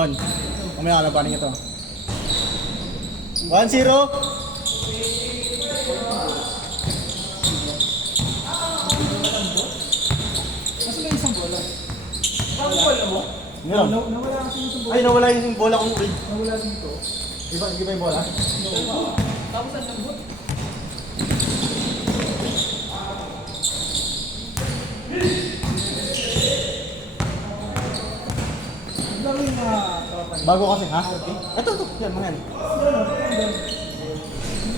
On. Mamaya kalabanin ito. 1-0. Meron. Nawala kasi yung bola. Ay, nawala yung bola kong ulit. Nawala dito. Di ba yung bola? Tapos ang lambot. Laro yung mga tropa niya. Bago kasi, ha? Ito. Yan, mga yan.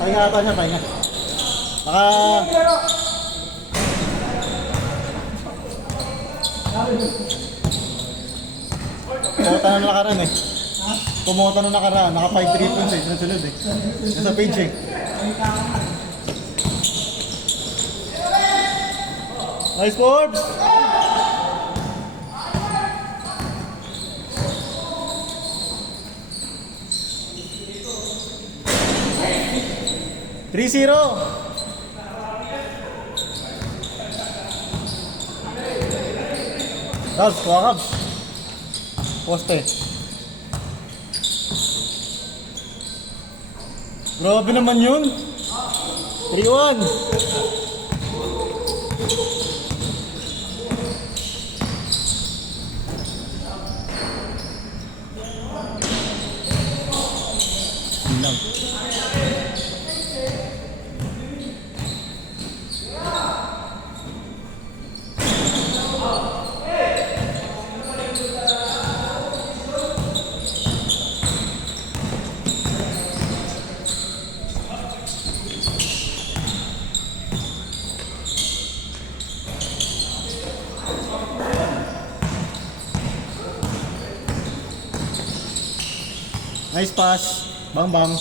Pahinga ata siya, pahinga. Naka... Kumota na nakaraan eh. Kumota na nakaraan. Naka 5-3 points eh. Sunod eh. Nasa page eh. Nice Forbes! Three zero. Cubs, kuha Cubs. Poste. Grabe naman yun. 3-1. Lang. Nice pass. Bang bang.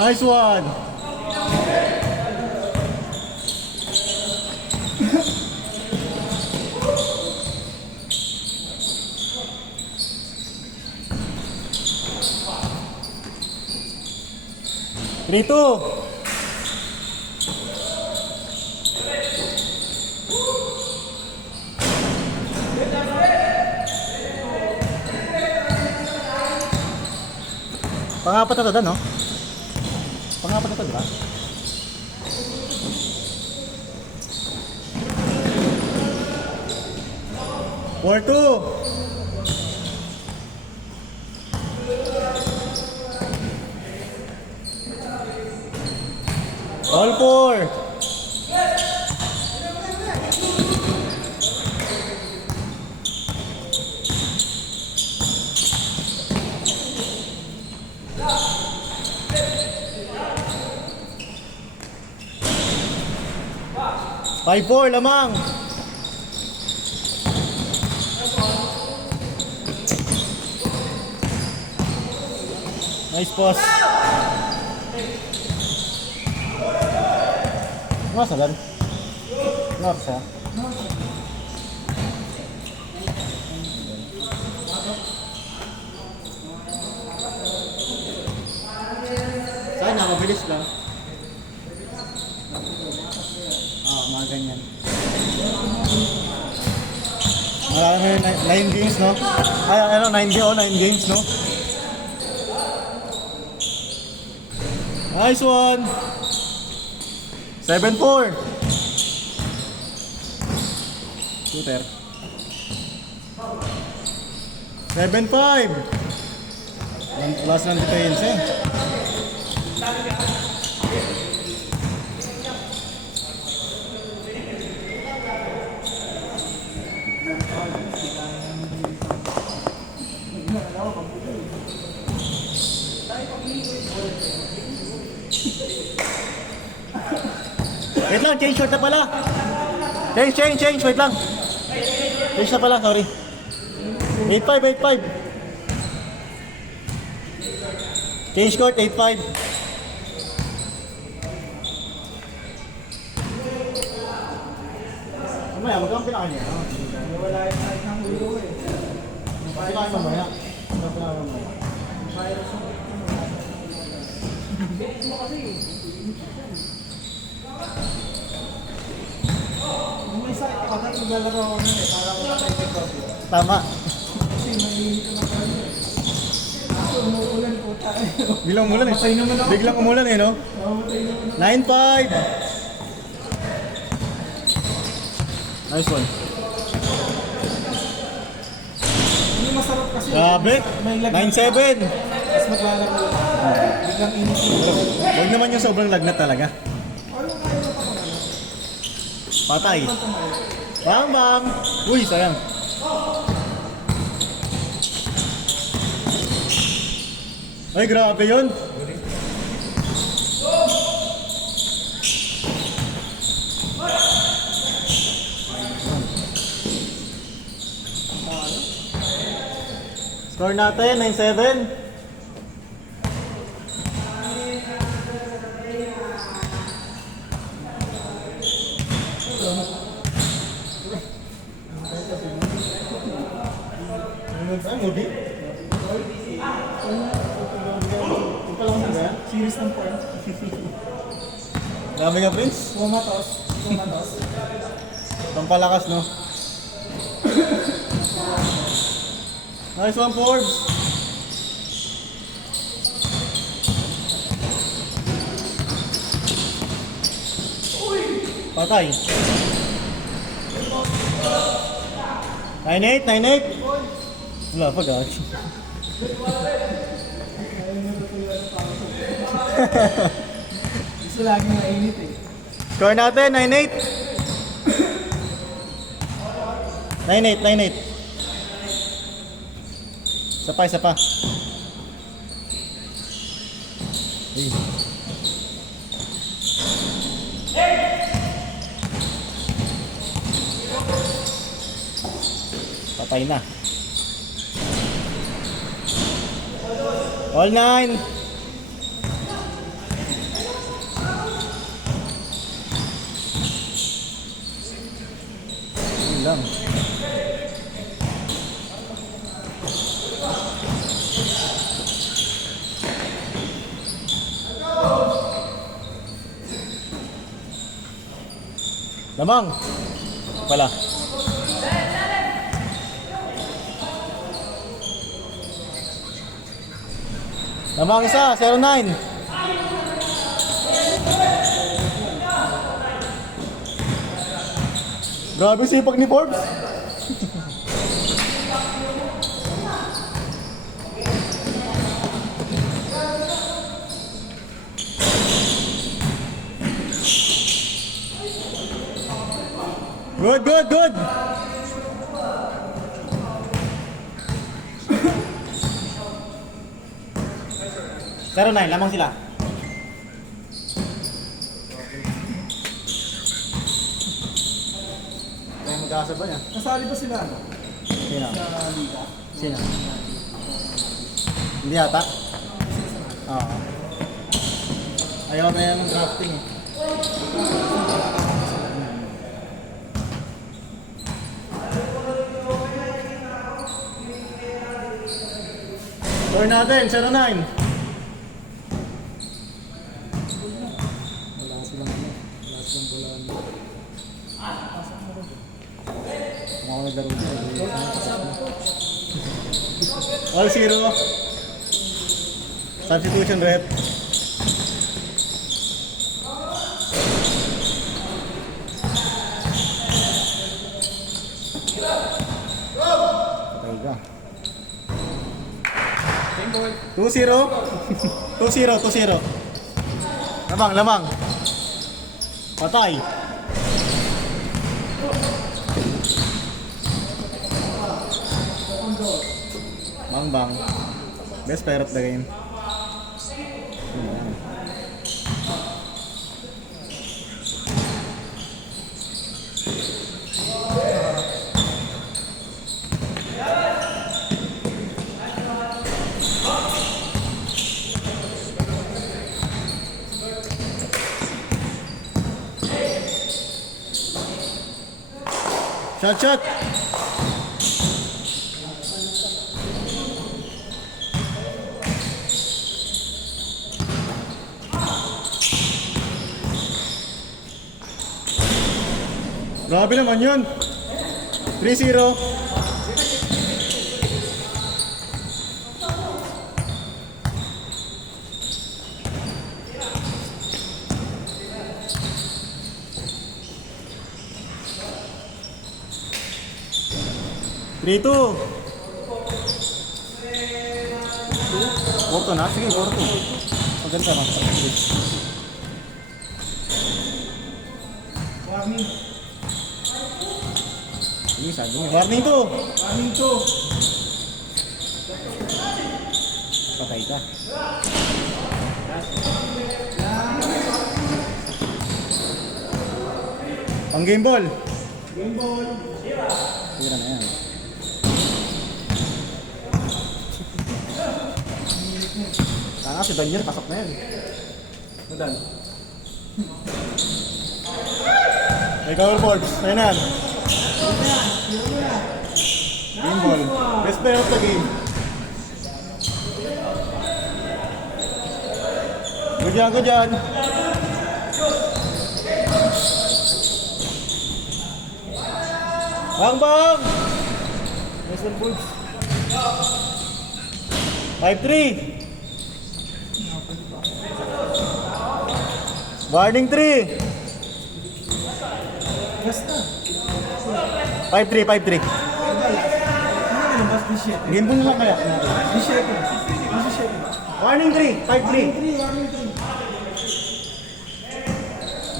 Nice one. Three two. Pangapat na to, no? Pangapat na to, di ba? Four two. All four. Five four lamang. Nice pass. Masa kan? Masa. Sana mabilis lang. Mga ganyan. Marami 9 games, no? Ay, ano, 9 games, no? Nice one! 7-4. Shooter. 7-5. Plus ng defense, eh. Wait lang, change short na pala. Change. Wait lang. Change na pala, sorry. 8-5. Change court, 8-5. Mamaya, magkang pinakain niya. Wala yung kahit ng ulo eh. Pinakain mamaya. Pinakain mamaya. Virus mo. Bet mo kasi eh. Kung may sakit ka, dapat maglalaro ako nun eh. Para ko na tayo. Tama. Kasi mainit ka na pala eh. Ako, umuulan po tayo. Biglang umulan eh. Matay naman ako. Biglang umulan eh, no? Mamatay naman ako. 9-5. Nice one. Hindi masarap kasi. Grabe. May lag- 9-7. Tapos maglalaro. Biglang init yung Huwag naman yung sobrang lagnat talaga. Ayaw na pa naman. Patay. Bam. Uy, sayang. Ay, grabe yun. Score natin, 9-7. Ay, mudi. Series ng point. Grabe ka, Prince. Pumatos. Pampalakas, no? Nice one, Forbes. Patay. 9-8. Wala pa, gagi. Gusto lagi mainit eh. Score natin, 9-8. 9-8. Isa pa. Ayun. Patay na. All 9. Yun lang. Lamang. Pala. Lamang isa, 09. Grabe sipag ni Forbes. Good. 09, lamang sila. Kaya magkakasabay niya. Nasali ba sila ano? Sino? Sa liga? Sino? Hindi yata? Oo. Ayaw na yan ng drafting eh. Score natin, 09. Wala silang bulan. Kung ako naglaro dito. All 0. Substitution rep. Patay ka. 2-0. 2-0. Lamang. Patay. Bang. Best player of the game. Ayan. Shot, shot. Grabe naman yun. 3-0. Dito. Porto na, sige, Porto. Maganda na. Warning. Sige, sabi mo. Warning to. Warning to. Patay ka. Pang game ball. Game ball. Tira na yan. Sana si Daniel, pasok na yan. Madan. May cover boards. Ayun na yan. Game ball. Best player of the game. Good yan, good yan. Bang, bang! Nice one, boys. 5-3. Warning 3. Basta. 5-3, 5-3. Ano mas 17? Game ball na lang kaya. 17. 17. Warning 3, 5-3. Warning 3.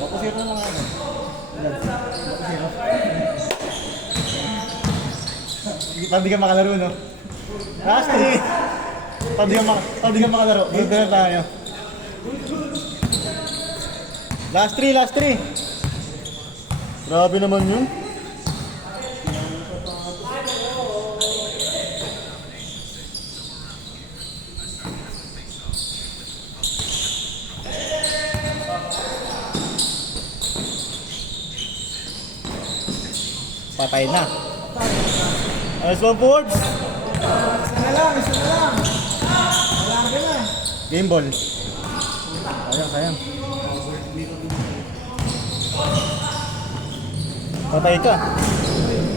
Makusira na mga ano. Pag di ka makalaro, no? Last 3. Pag di ka makalaro, dito na tayo. Last 3, last 3. Grabe naman yun. Patay na. Nice one, Forbes. Isa na lang, isa na lang. Wala ka na. Game ball. Sayang, sayang. Patay ka.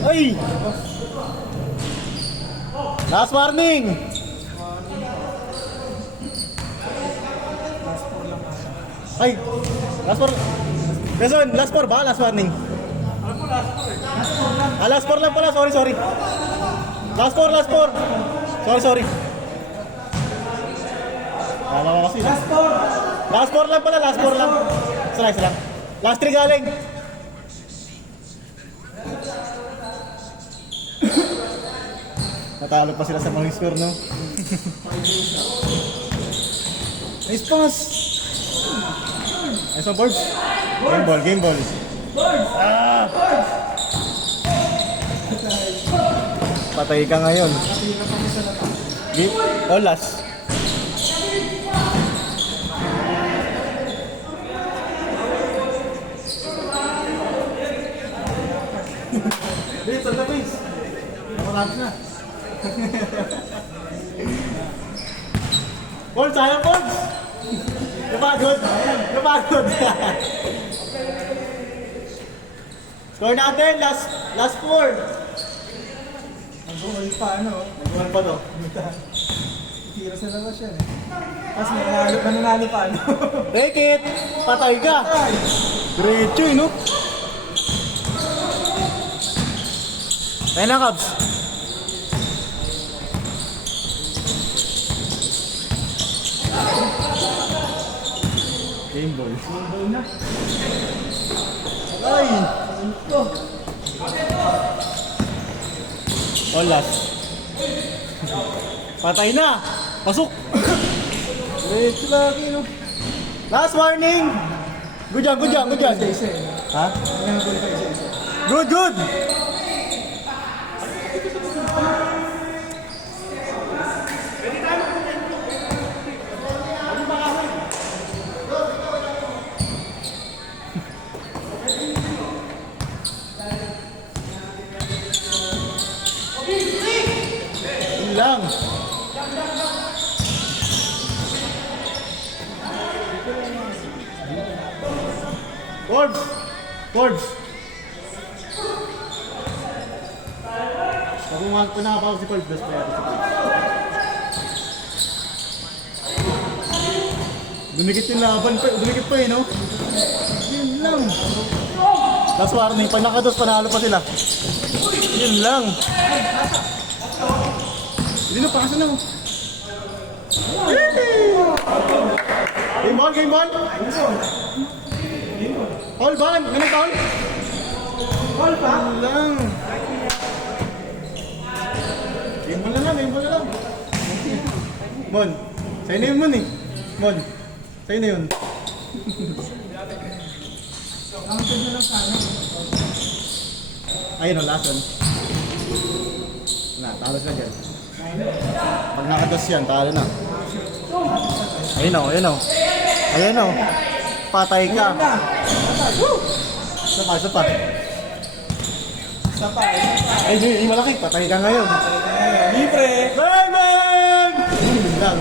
Ay! Last warning! Ay! Last four. Quezon, last four ba? Last warning? Ah, last four lang pala. Sorry, sorry. Last four, last four. Sorry, sorry. Tama ko kasi. Last 4. Last four lang pala, last four lang. Isa lang, isa lang. Last three galing. Natalo pa sila sa mga score, no? Nice pass! Nice one, Forbes. Game ball, game ball. Ah! Patay ka ngayon. Oh, last. Please, on the base. Nakarami na. Paul, sayang, Paul! Napagod! Napagod! Score natin, last four. Nag-goal pa ano. Nag-1 pa to. Tira sa labas yan eh. Tapos nanalo pa ano. Take it! Patay ka! Diretso no? Ayun na, Cubs. Game ball. Game ball na. Ay! Ito. All last. Patay na! Pasok! Diretso lagi, no? Last warning! Good job, good job, good job! Isa-isa eh. Ha? Nanggol pa isa-isa. Good, good! lang. Forbes! Forbes! Pag pumapaw si Forbes, best player si Forbes. Dumikit yung laban pa, dumikit pa eh, no? Yun lang. Last warning, pag nakados, panalo pa sila. Yun lang. Hindi na, pakasan na mo. Game ball, game ball. Foul ba? Ganun foul? Foul pa? Yun lang. Game ball na lang, game ball na lang. Mon, sa'yo na yun Mon eh. Mon, sa'yo na yun. Ayun o, last one. Na, talo sila dyan. Pag nakadas yan, talo na. Ayun o, ayun o. Ayun o. Patay ka. Isa pa, isa pa. Isa pa. Ay, hindi malaki. Patay ka ngayon. Libre. Diamond! Yun lang.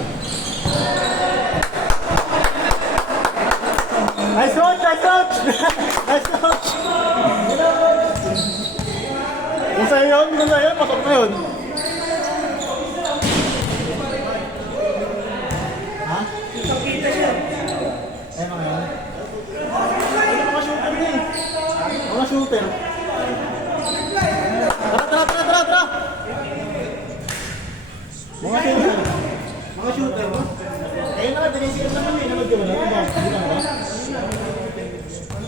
Nice watch, nice watch! Nice watch! Kung sa'yo yun, pasok na yun. Ha? Kita siya. Ay, mga yun. Ay, mga shooter yun eh. Mga shooter. Tara! Mga shooter. Mga shooter, no? Ayun na, dinisigas naman eh. Nanood ka ba na? Hindi lang ba?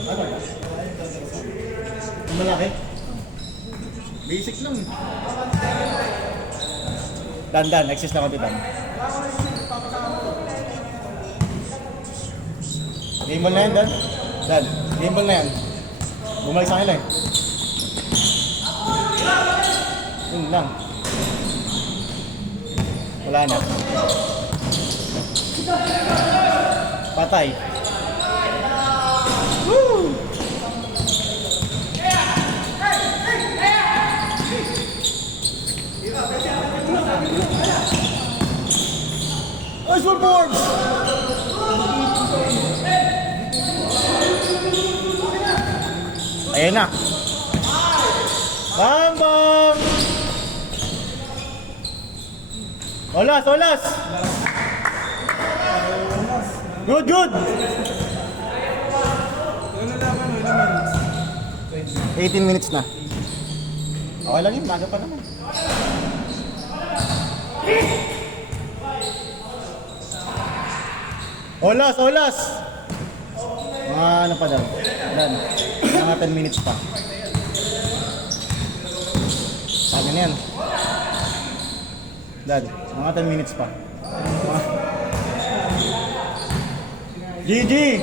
Ano? Ang malaki? Basic lang. Dan, exist na konti Dan. Game ball na yan, Dan. Dan, game ball na yan. Bumalik sa akin lang. Yun lang. Wala na. Patay. Woo! Nice one, Forbes! Ayan na. Bang, bang! Olas! Good! Ano naman, 18 minutes na. Okay lang yun, bago pa naman. Olas! Mga ano pa daw? Dan. Mga 10 minutes pa. Sabi na yan. Dan, mga 10 minutes pa. GG!